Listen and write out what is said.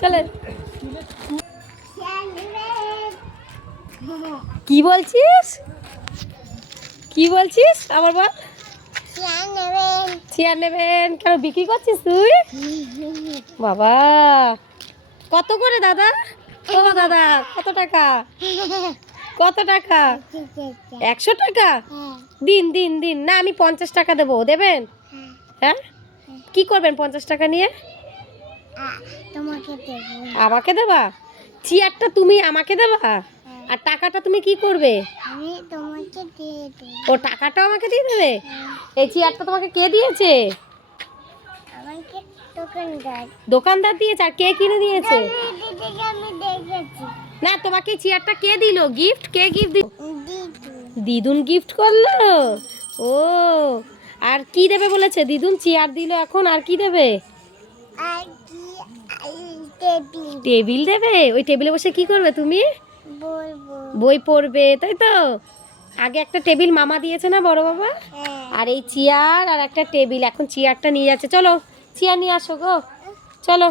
চলে। কি বলছিস? কি বলছিস আবার বল। চেয়ার নেবেন কেন, বিক্রি করছিস তুই? বাবা কত করে দাদা? ও দাদা কত টাকা? কত টাকা? 100 টাকা? দিন দিন দিন। না আমি 50 টাকা দেবো, দেবেন? হ্যাঁ কি করবেন 50 টাকা নিয়ে? আমাকে দেবা? চেয়ারটা তুমি আমাকে দেবা, আর টাকাটা তুমি কি করবে? ও টাকাটাও আমাকে দিয়ে দেবে? এই চেয়ারটা তোমাকে কে দিয়েছে? দোকানদার দিয়েছে। আর কে কিনে দিয়েছে? না তোমাকে চেয়ারটা কে দিল গিফট? কে গিফট দিল? দিদুন গিফট করলো। ও আর কি দেবে বলেছে দিদুন? চেয়ার দিল এখন, আর কি দেবে? টেবিল দেবে। ওই টেবিলে বসে কি করবে তুমি? বই পড়বে, তাই তো? আগে একটা টেবিল মামা দিয়েছে না বড় বাবা, আর এই চেয়ার আর একটা টেবিল। এখন চেয়ারটা নিয়ে যাচ্ছে। চলো চেয়ার নিয়ে আসো গো, চলো।